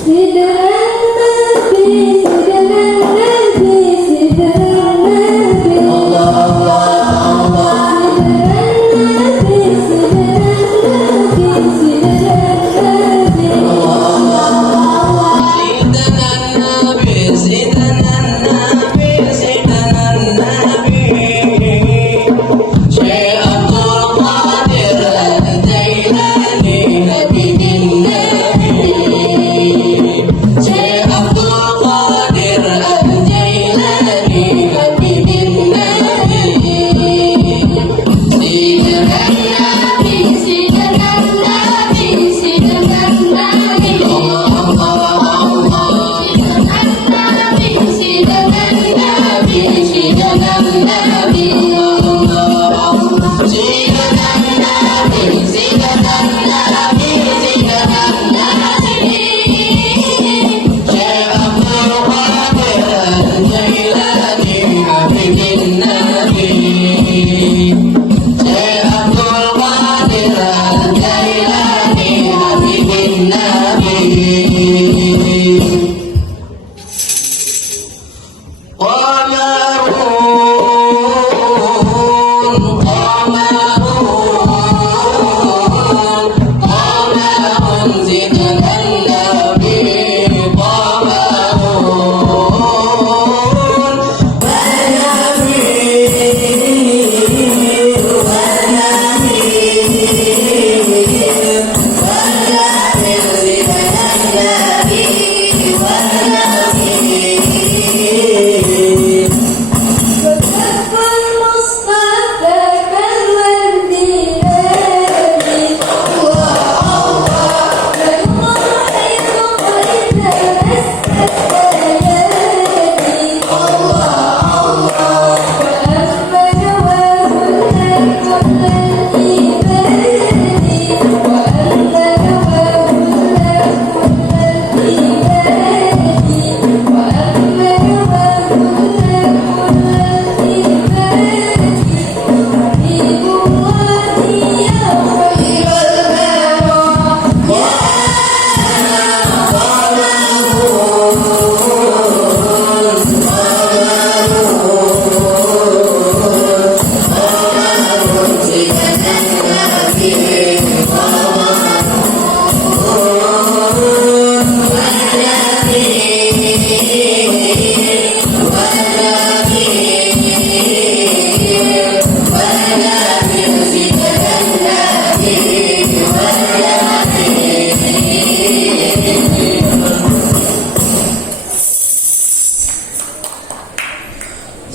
Sidran Nabi, Sidran Nabi, Sidran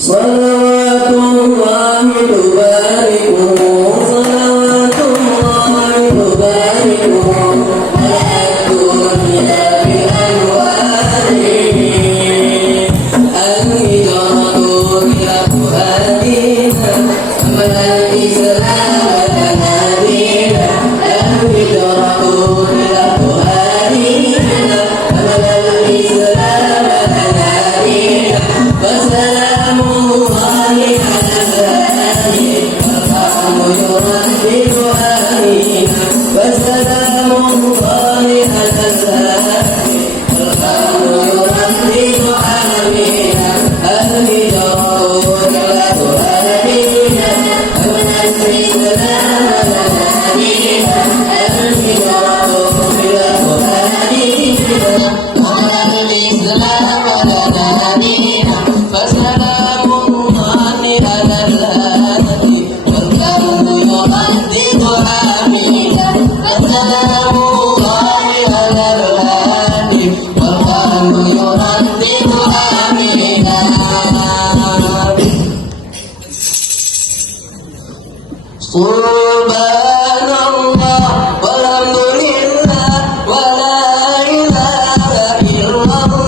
صلوات الله تباركه صلوات الله تباركه على الدنيا بأنواره الهجرة إلى فؤادنا أمل الإسلام لنا دينا الهجرة إلى فؤادنا أمل الإسلام لنا دينا فسلام الله على الهادي والرحم يردد آمينا فسلام الله على الهادي والرحم يردد آمينا الهجرة إلى فؤادنا أمل الإسلام لنا دينا الهجرة إلى فؤادنا أمل الإسلام لنا دينا فسلام الله على الهادي والكون يردد آمينا فسلام الله على الهادي والكون يردد آمينا سبحان الله والحمد لله ولا إله إلا الله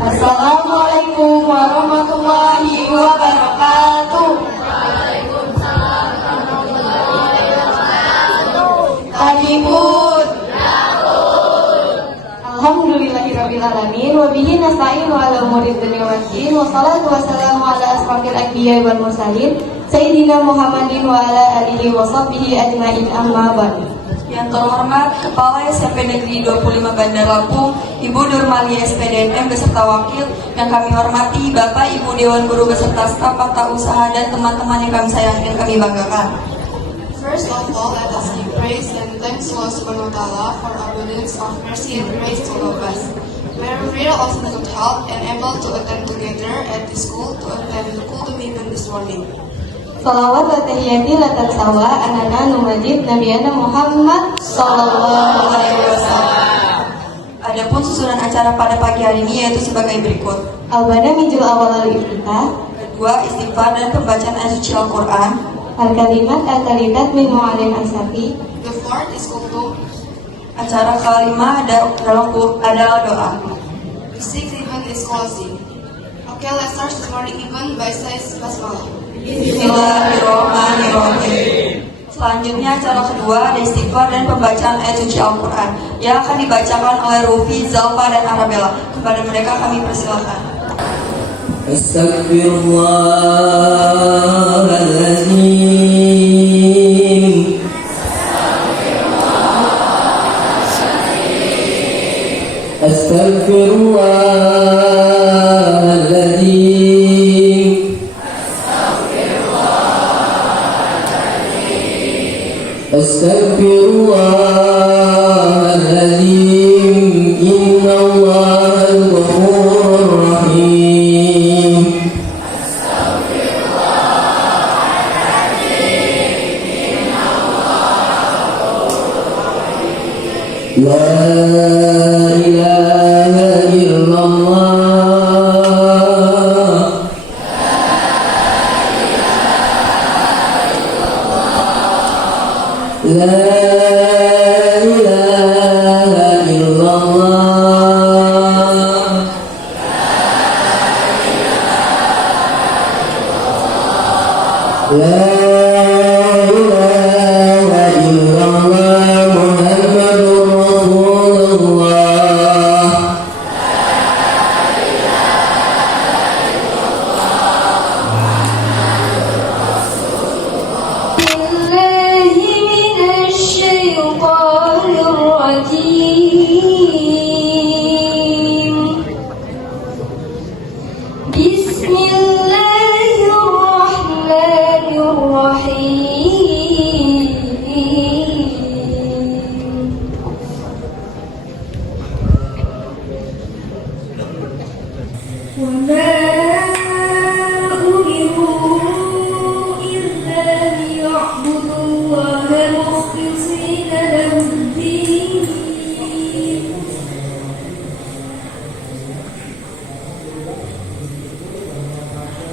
Assalamualaikum warahmatullahi wabarakatuh. Talibun. Alhamdulillahirabbil alamin wa bihi nasta'inu ala umuri dunya waddin wa salatu wassalamu ala asrofil anbiya'i wal mursalin sayyidina Muhammadin wa ala alihi wa sahbihi ajmain amma ba'du. Yang terhormat Kepala SMP Negeri 25 Bandar Lampung, Ibu Nurmalia SPDNM beserta wakil, yang kami hormati Bapak Ibu Dewan Guru beserta staf Fakta Usaha dan teman-teman yang kami sayangi dan kami banggakan. First of all, let us give praise and thanks to Allah Subhanahu wa Ta'ala for abundance of mercy and grace to all of us. We are very awesome good health and able to attend together at the school to attend the Qudum event this morning. Salawat wa tahiyyati latak sawa anana numajid nabiyana Muhammad sallallahu alaihi wasallam. Adapun susunan acara pada pagi hari ini yaitu sebagai berikut. Al-bada minjul awal al-iftitah. Kedua, istighfar dan pembacaan ayat suci Al-Quran. Al-kalimat al-kalidat min mu'alim ansati. The fourth is Qudum. Acara kelima adalah doa. The sixth event is closing. Okay, let's start this morning event by saying Basmalah. Bismillahirrahmanirrahim. Selanjutnya acara kedua ada istighfar dan pembacaan ayat suci Al-Quran yang akan dibacakan oleh Rufi, Zalfa, dan Arabella. Kepada mereka kami persilakan. Astaghfirullahaladzim. Astaghfirullahaladzim. Astaghfirullahaladzim. Innallahal ghafurur rahim. La ilaha illallah لا إله إلا الله محمد رسول الله بالله من الشيطان الرجيم بسم الله الرحمن الرحيم وما أمروا إلا ليعبدوا الله مخلصين له الدين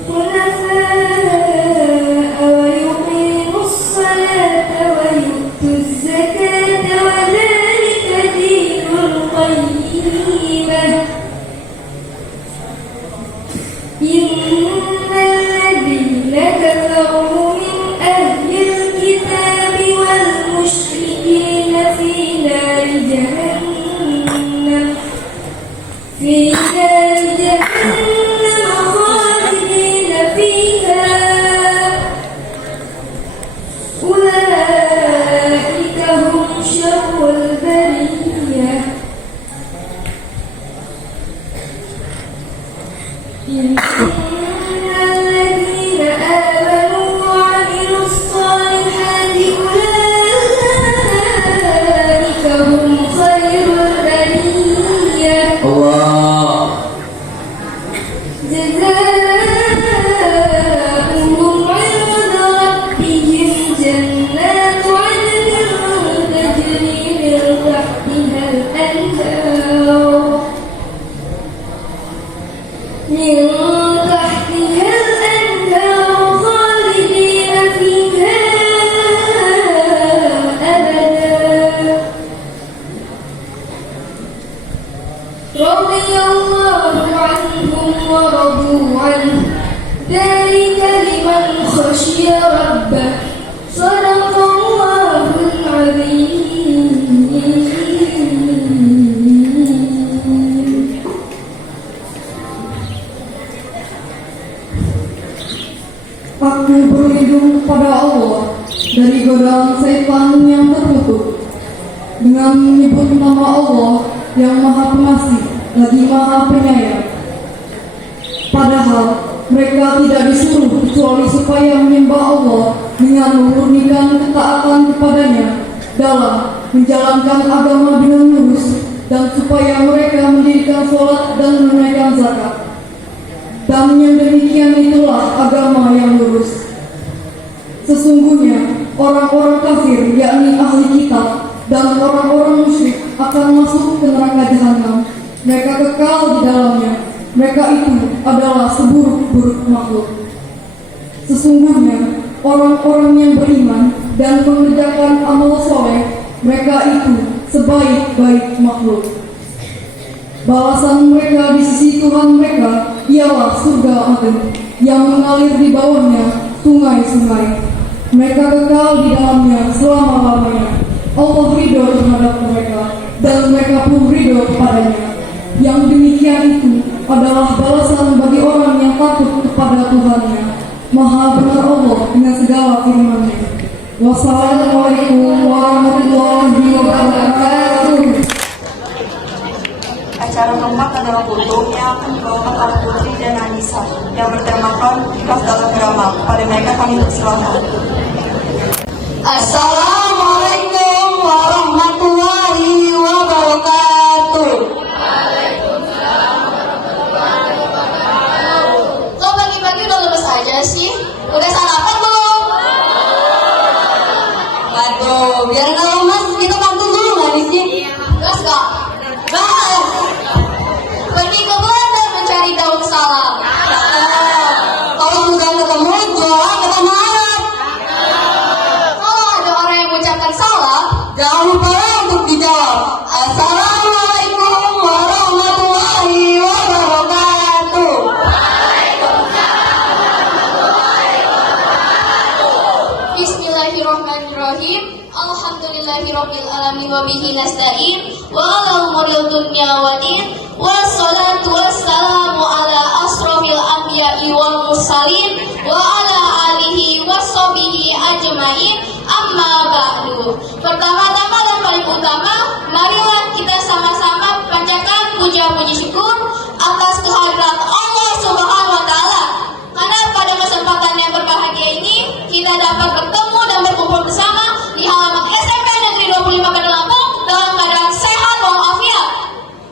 حنفاء ويقيموا الصلاة ويؤتوا الزكاة وذلك دين القيمة إن الذين كفروا من أهل الكتاب والمشركين في نار جهنم خالدين فيها أولئك هم شر البرية إن الذين آمنوا وعملوا الصالحات أولئك هم خير البرية الله جزاؤهم عند ربهم جنات عدن تجري من تحتها الأنهار خالدين فيها أبدا رضي الله عنهم ورضوا عنه ذلك لمن خشي ربه صدق الله العظيم. Aku berlindung pada Allah dari godaan setan yang terkutuk dengan menyebut nama Allah yang Maha Pengasih lagi Maha Penyayang. Padahal mereka tidak disuruh kecuali supaya menyembah Allah dengan memurnikan ketaatan kepadanya dalam menjalankan agama dengan lurus dan supaya mereka mendirikan sholat dan menunaikan zakat. Dan yang demikian itulah agama yang lurus. Sesungguhnya orang-orang kafir yakni ahli kitab dan orang-orang musyrik akan masuk ke neraka jahanam. Mereka kekal di dalamnya. Mereka itu adalah seburuk-buruk makhluk. Sesungguhnya orang-orang yang beriman dan mengerjakan amal soleh, mereka itu sebaik-baik makhluk. Balasan mereka di sisi Tuhan mereka ialah surga aden yang mengalir di bawahnya sungai-sungai. Mereka kekal di dalamnya selama-lamanya. Allah ridho terhadap mereka dan mereka pun ridho kepadanya. Yang demikian itu adalah balasan bagi orang yang takut kepada Tuhannya. Maha benar Allah dengan segala firman-Nya. Wassalamualaikum warahmatullahi wabarakatuh. Acara keempat adalah foto yang akan dibawakan oleh Putri dan Anissa yang bertemakan ikhlas dalam beramal. Pada mereka kami persilakan. Assalamualaikum warahmatullahi wabarakatuh. Kok pagi-pagi udah lemes aja sih? Udah sarapan belum? Waduh, biar nggak lemes kita bantu dulu nggak di sini? Gas kok. Bahas. Pergi ke Belanda mencari daun salam. Kalau sudah ketemu, jualan ke tanah Arab. Kalau ada orang yang mau rabbil alamin wa bihi nasta'in wa ala umuril dunya wa din wassalatu wassalamu ala asrofil anbiya'i wal mursalin wa ala alihi washabihi ajmain amma ba'du. Pertama-tama dan paling utama, marilah kita sama-sama panjatkan puja-puji syukur atas kehadiran Allah Subhanahu wa taala. Karena pada kesempatan yang berbahagia ini kita dapat bertemu dan berkumpul bersama di halaman SMP Negeri 25 Bandar Lampung dalam keadaan sehat walafiat.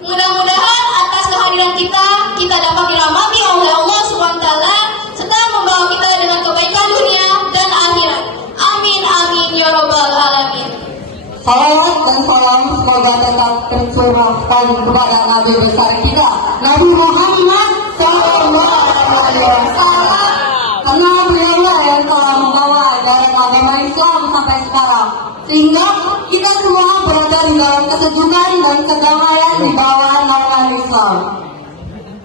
Mudah-mudahan atas kehadiran kita dapat dirahmati oleh Allah Subhanahu wa taala serta membawa kita dengan kebaikan dunia dan akhirat. Amin amin ya rabbal alamin. Salawat dan salam semoga tetap tercurahkan kepada Nabi besar kita, Nabi Muhammad SAW. Karena beliau yang telah membawa ajaran agama Islam sampai sekarang, sehingga kita semua berada di dalam kesejukan dan kedamaian di bawah naungan Islam.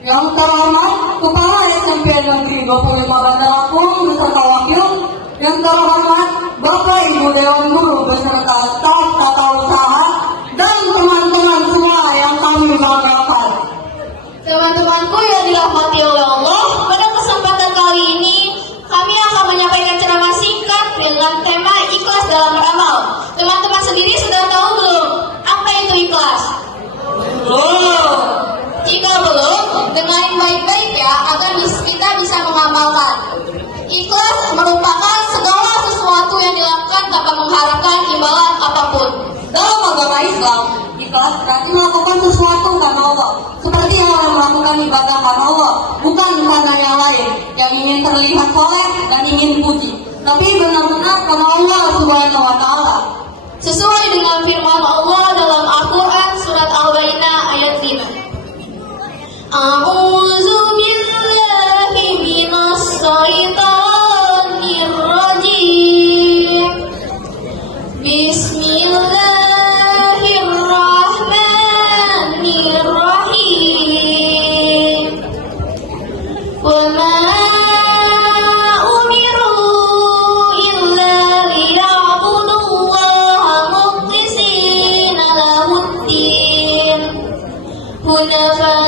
Yang terhormat Kepala SMP Negeri 25 Bandar Lampung beserta wakil, yang terhormat Bapak Ibu Dewan Guru beserta staf tata usaha dan teman-teman semua yang kami banggakan. Teman-temanku yang dirahmati oleh Allah, pada kesempatan kali ini kami akan menyampaikan ceramah singkat dengan tema ikhlas dalam beramal. Teman-teman sendiri sudah tahu belum apa itu ikhlas? Belum. Jika belum, dengarin baik-baik ya agar kita bisa mengamalkan. Ikhlas merupakan segala sesuatu yang dilakukan tanpa mengharapkan imbalan apapun. Dalam agama Islam, ikhlas berarti melakukan sesuatu karena Allah, seperti orang melakukan ibadah karena Allah, bukan karena yang lain yang ingin terlihat soleh dan ingin puji, tapi benar-benar karena Allah Subhanahu wa taala. Sesuai dengan firman Allah dalam Al-Quran surat Al-Baqarah ayat 5. A'udzu billahi minas syaitonir rajim. Bismillahirrahmanirrahim. Wa ma umiru illa liya'budullaha mukhlishina lahud-din hunafa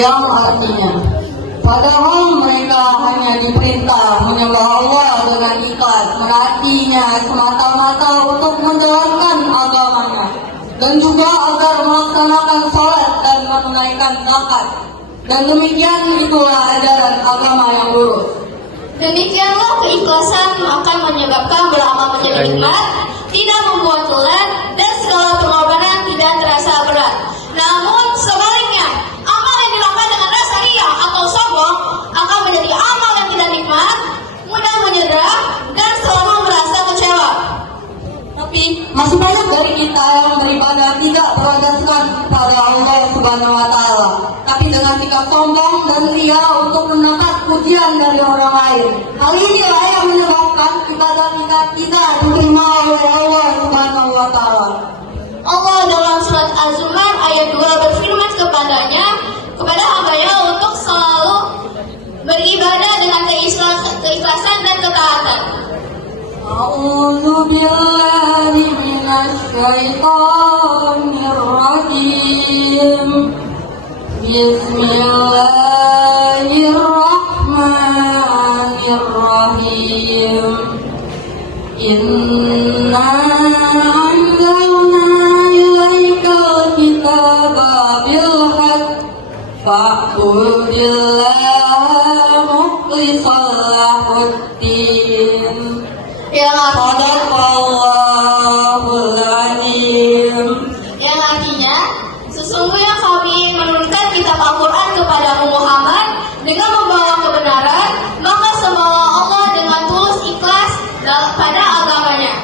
yang artinya, padahal mereka hanya diperintah menyembah Allah dengan ikhlas, menaatinya semata-mata untuk menjalankan agamanya, dan juga agar melaksanakan sholat dan menunaikan zakat. Dan demikian itulah ajaran agama yang lurus. Demikianlah keikhlasan akan menyebabkan beramal menjadi nikmat, tidak membuat lelah, dan segala pengorbanan tidak terasa berat. Namun sebaliknya, amal yang dilakukan dengan rasa riya atau sombong akan menjadi amal yang tidak nikmat, mudah menyerah, dan selalu merasa kecewa. Tapi masih banyak dari kita yang beribadah tidak berlandaskan kepada Allah Subhanahu wa taala, tapi dengan sikap sombong dan riya untuk mendapat pujian dari orang lain. Hal inilah yang menyebabkan ibadah kita diterima oleh Allah Subhanahu wa taala. Allah dalam surat Az-Zumar ayat 2 berfirman kepada hamba-Nya untuk selalu beribadah dengan keikhlasan dan ketaatan. A'udzu billahi minasy syaithanir rajim. Bismillahirrahmanirrahim. Inna anzalna ilaikal kitaba bil haqq fa'budillaha mukhlishan lahud-din. Sadaqallahul azim. Yang artinya, sesungguhnya kami menurunkan kitab Al-Quran kepada Muhammad dengan membawa kebenaran, maka sembahlah Allah dengan tulus ikhlas pada agamanya.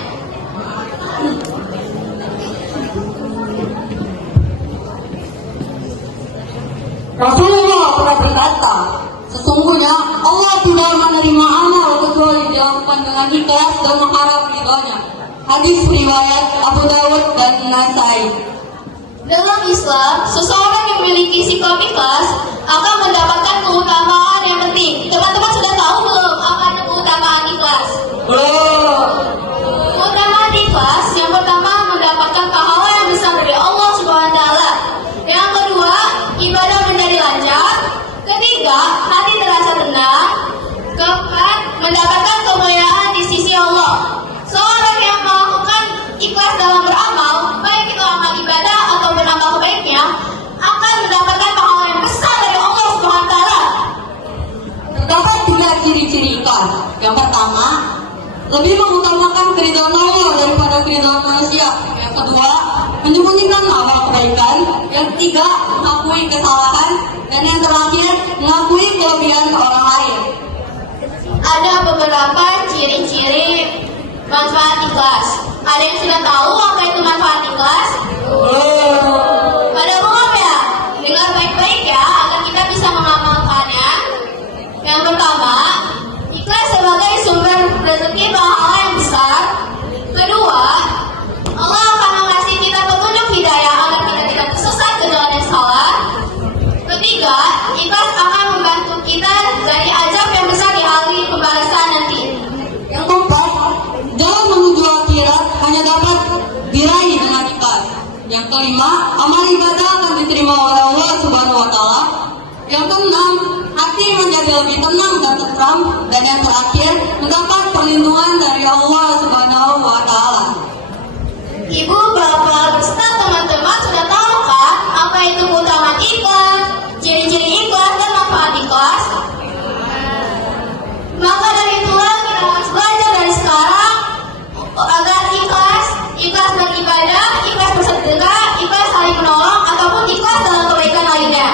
Rasulullah pernah berkata, sesungguhnya Allah tidak menerima amal kecuali dilakukan dengan ikhlas dan mengharap ridhonya. Hadis riwayat Abu Dawud dan Nasai. Dalam Islam, seseorang yang memiliki sikap ikhlas akan mendapatkan keutamaan yang penting. Teman-teman sudah tahu belum apa itu keutamaan ikhlas? Keutamaan ikhlas yang pertama mendapatkan pahala yang besar dari Allah Subhanahu wa taala. Yang kedua, ibadah menjadi lancar. Ketiga, hati terasa tenang. Keempat, mendapatkan kemuliaan di sisi Allah. Seorang yang melakukan ikhlas dalam beramal, baik itu amal ibadah atau beramal kebaiknya, akan mendapatkan pahala yang besar dari Allah Subhanahu wa taala. Terdapat tiga ciri-ciri ikhlas. Yang pertama, lebih mengutamakan keridhaan Allah daripada keridhaan manusia. Yang kedua, menyembunyikan amal kebaikan. Yang ketiga, mengakui kesalahan. Dan yang terakhir, mengakui kelebihan ke orang lain. Ada beberapa ciri-ciri manfaat ikhlas. Ada yang sudah tahu apa itu manfaat ikhlas? Pada umum ya, dengar baik-baik ya agar kita bisa mengamalkannya. Yang pertama, ikhlas sebagai sumber rezeki pahala yang besar. Kedua, Allah akan mengasih kita petunjuk hidayah agar kita tidak tersesat ke jalan yang salah. Ketiga, ikhlas akan membantu kita dari azab yang besar di hari pembalasan nanti. Yang keempat, jalan menuju akhirat hanya dapat diraih dengan ikhlas. Yang kelima, amal ibadah akan diterima oleh Allah Subhanahu wa taala. Yang keenam, hati menjadi lebih tenang dan tentram. Dan yang terakhir, mendapat perlindungan dari Allah Subhanahu wa taala. Ibu, bapak, beserta teman-teman sudah tahukah apa itu keutamaan ikhlas, ciri-ciri ikhlas dan manfaat ikhlas? Maka dari itulah kita harus belajar dari sekarang agar ikhlas beribadah, ikhlas bersedekah, ikhlas saling menolong, ataupun ikhlas dalam kebaikan lainnya.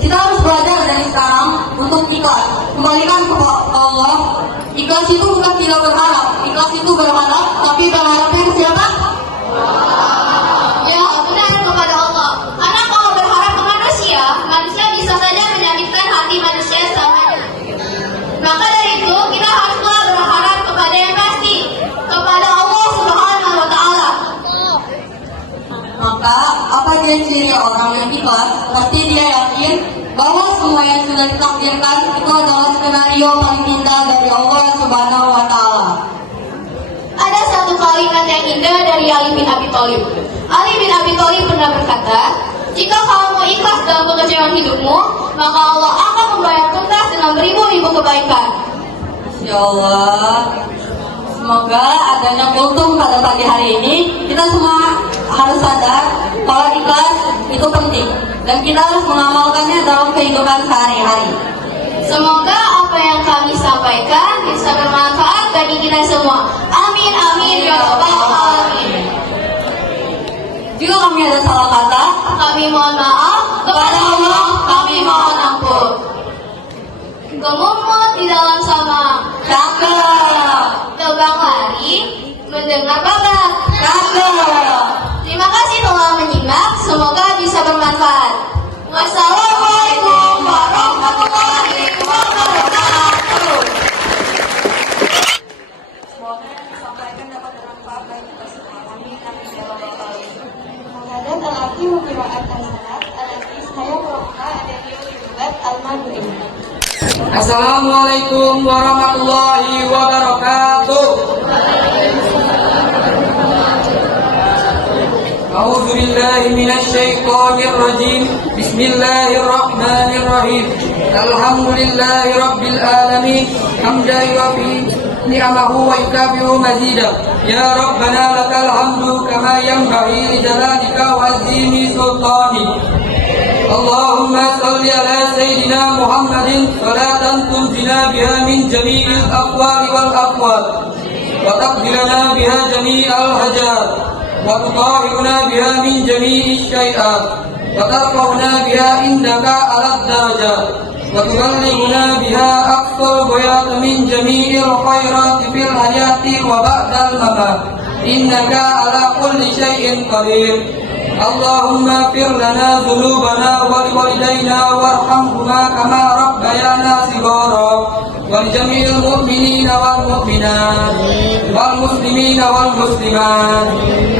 Kita harus belajar dari sekarang untuk ikhlas. Kembalikan ke Allah. Ikhlas itu bukan tidak berharap. Ikhlas itu berharap, tapi berharapnya ke siapa? Ya, benar kepada Allah. Karena kalau berharap ke manusia, manusia bisa saja menyakitkan hati manusia selamanya. Maka dari itu, kita haruslah berharap kepada yang pasti, kepada Allah Subhanahu wa taala. Maka, apa dia ciri orang yang ikhlas? Pasti dia yakin bahwa semua yang sudah ditakdirkan itu adalah skenario paling indah dari Allah Subhanahu wa taala. Ada satu kalimat yang indah dari Ali bin Abi Thalib. Ali bin Abi Thalib pernah berkata, jika kamu ikhlas dalam pekerjaan hidupmu, maka Allah akan membayar tuntas dengan beribu-ribu kebaikan. Ya Allah, semoga adanya kultum pada pagi hari ini, kita semua harus sadar kalau ikhlas itu penting dan kita harus mengamalkannya dalam kehidupan sehari-hari. Semoga apa yang kami sampaikan bisa bermanfaat bagi kita semua. Amin, amin, ya rabbal alamin. Jika kami ada salah kata, Kami mohon maaf, kepada Allah kami mohon ampun. Gemumut di dalam sama, cakep, terbang lari, mendengar kabar. cakep. Terima kasih telah menyimak, semoga bisa bermanfaat. Wassalamualaikum warahmatullahi wabarakatuh. Semoga yang disampaikan dapat bermanfaat bagi kita semua. Amin, amin, ya rabbal alamin. Menghadap al-Aqi wa qira'at al-salat al-Aqi saya Muhammad Adelia Yubat Al-Madri. Assalamualaikum warahmatullahi wabarakatuh. أعوذ بالله من الشيطان الرجيم بسم الله الرحمن الرحيم الحمد لله رب العالمين حمدا يوافي نعمه ويكافئ مزيدا يا ربنا لك الحمد كما ينبغي لجلالك وعظيم سلطانك اللهم صل على سيدنا محمد صلاة تنجنا بها من جميع الأقوال والأقوال وتقضي لنا بها جميع الحاجات وتطهرنا بها من جميع الشيئات وترفعنا بها عندك على الدرجات وتبلغنا بها أقصى الغايات من جميع الخيرات في الحياة وبعد الممات إنك على كل شيء قدير اللهم اغفر لنا ذنوبنا ولوالدينا وارحمهما كما ربيانا صغارا ولجميع المؤمنين والمؤمنات والمسلمين والمسلمات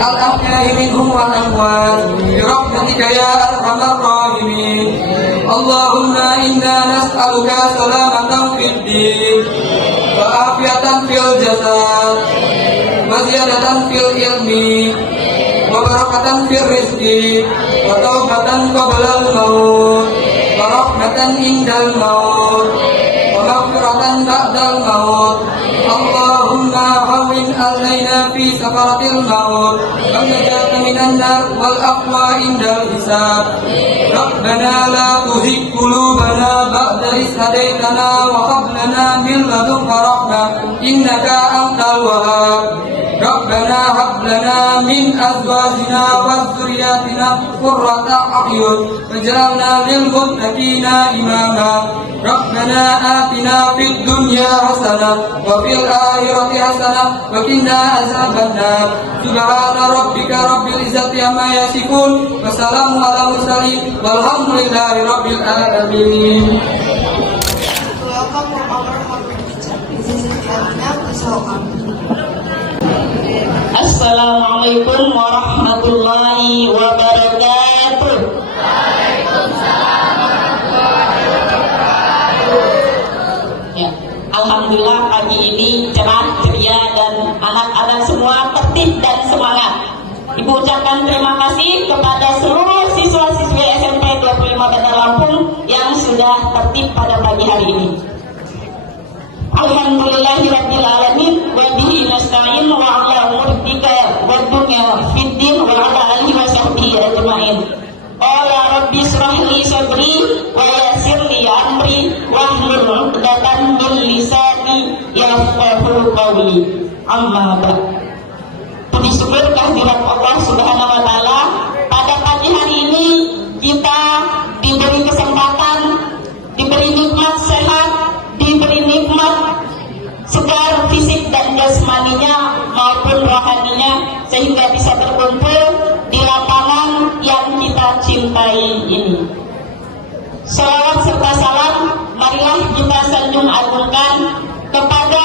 الأحياء منهم والأموات برحمتك يا أرحم الراحمين. اللهم إنا نسألك سلامة في الدين وعافية في الجسد وزيادة في العلم وبركة في الرزق وتوبة قبل الموت ورحمة عند الموت ومغفرة بعد الموت. اللهم هون علينا في سكرة الموت والنجاة من النار والعفو عند الحساب. ربنا لا تزغ قلوبنا بعد إذ هديتنا وهب لنا من لدنك رحمة إنك أنت الوهاب. ربنا هب لنا من أزواجنا وذرياتنا قرة أعين واجعلنا للمتقين إماما. ربنا آتنا في الدنيا حسنة وفي الآخرة حسنة وقنا عذاب النار. سبحان ربك رب العزة عما يصفون وسلام على المرسلين والحمد لله رب العالمين. Welcome for our honored teacher, Mrs. Alina. Please welcome. Assalamualaikum warahmatullahi wabarakatuh. Ya, alhamdulillah pagi ini cerah, ceria dan anak-anak semua tertib dan semangat. Ibu ucapkan terima kasih kepada seluruh siswa-siswi SMP 25 Bandar Lampung yang sudah tertib pada pagi hari ini. Alhamdulillahirabbil alamin wa bihi nasta'in wa ala umurika wa dunya fiddin wa ala alihi wa sahbihi ajmain. Qala rabbi israh li sadri wa yassir li amri wahlul 'uqdatam min lisani yafqahu qawli. Amma ba'd. Puji syukur kehadirat Allah Subhanahu wa taala, pada pagi hari ini kita diberi kesempatan, diberi nikmat sehat, diberi nikmat segar fisik dan jasmaninya maupun rohaninya, sehingga bisa berkumpul di lapangan yang kita cintai ini. Salawat serta salam marilah kita sanjung agungkan kepada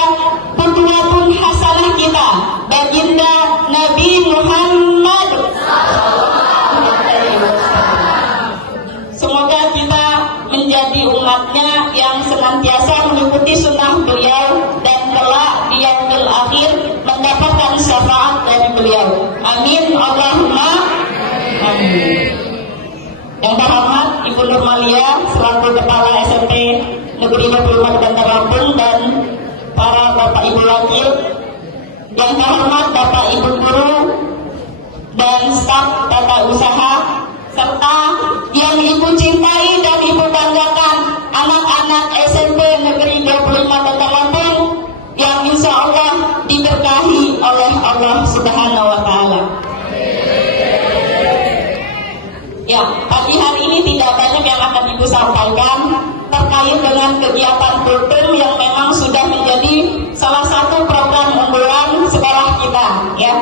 qudwatun hasanah kita, baginda Nabi Muhammad. Semoga kita menjadi umatnya yang senantiasa mengikuti sunnah beliau dan kelak di yaumil akhir mendapatkan syafaat dari beliau. Amin Allahumma amin. Yang terhormat Ibu Nurmalia selaku Kepala SMP Negeri 25 Bandar Lampung dan para Bapak Ibu Wakil, yang terhormat Bapak Ibu Guru dan staf tata usaha, serta yang Ibu cintai dan Ibu banggakan anak-anak SMP Negeri 25 Bandar Lampung yang insya Allah diberkahi oleh Allah Subhanahu wa taala. Ya, pagi hari ini tidak banyak yang akan Ibu sampaikan terkait dengan kegiatan kultur yang memang sudah menjadi salah satu program unggulan sekolah kita, ya.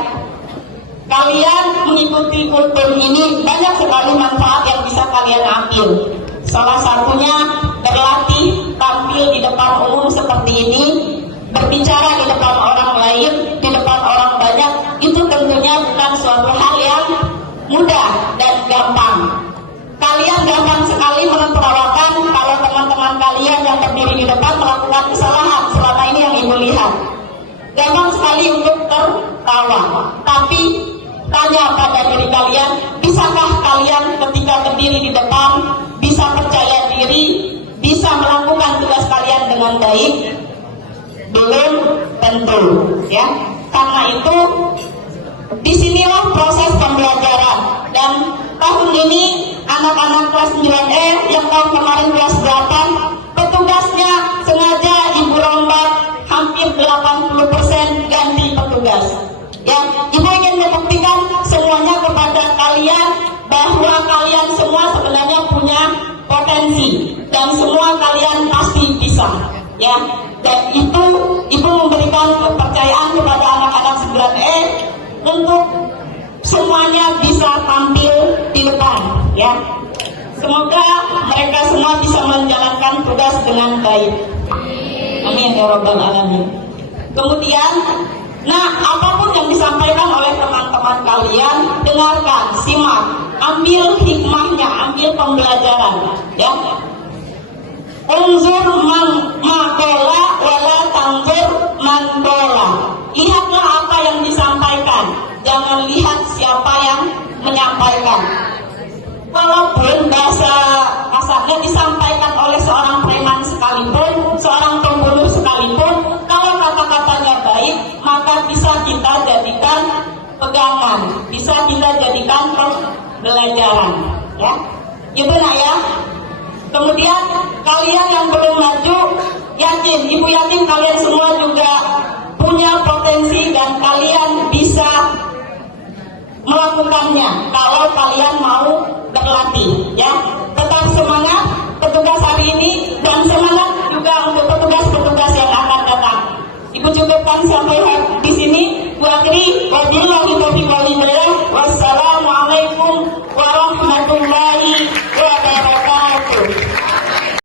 Kalian mengikuti kultur ini banyak sekali manfaat yang bisa kalian ambil. Salah satunya berlatih tampil di depan umum seperti ini, berbicara di depan orang lain, di depan orang banyak. Itu tentunya bukan suatu hal yang mudah dan gampang. Kalian gampang sekali menertawakan kalau teman-teman kalian yang berdiri di depan melakukan kesalahan. Selama ini yang Ibu lihat, gampang sekali untuk tertawa. Tapi tanya pada diri kalian, bisakah kalian ketika berdiri di depan bisa percaya diri, bisa melakukan tugas kalian dengan baik? Belum tentu, ya. Karena itu disinilah proses pembelajaran. Dan tahun ini anak-anak kelas 9E yang tahun kemarin kelas 8, petugasnya sengaja Ibu rombak hampir 80% ganti petugas. Ya, Ibu ingin membuktikan semuanya kepada kalian bahwa kalian semua sebenarnya punya potensi dan semua kalian pasti bisa. Ya, dan itu Ibu memberikan kepercayaan kepada anak-anak 9E untuk semuanya bisa tampil di depan, ya. Semoga mereka semua bisa menjalankan tugas dengan baik. Amin ya rabbal alamin. Kemudian, apapun yang disampaikan oleh teman-teman kalian, dengarkan, simak, ambil hikmahnya, ambil pembelajaran, ya. Unzur maqala wala tanzur man qala. Lihatlah apa yang disampaikan, jangan lihat siapa yang menyampaikan. Walaupun bahasa kasarnya disampaikan oleh seorang preman sekalipun, seorang pembunuh sekalipun, kalau kata-katanya baik, maka bisa kita jadikan pegangan, bisa kita jadikan pembelajaran, ya. Gitu nak ya. Kemudian kalian yang belum maju, yakin, ibu yakin kalian semua juga punya potensi dan kalian bisa melakukannya kalau kalian mau berlatih, ya. Tetap semangat petugas hari ini dan semangat juga untuk petugas-petugas yang akan datang. Ibu cukupkan sampai di sini. Bu akhiri, wabillahi taufiq wal hidayah. Wassalamualaikum warahmatullahi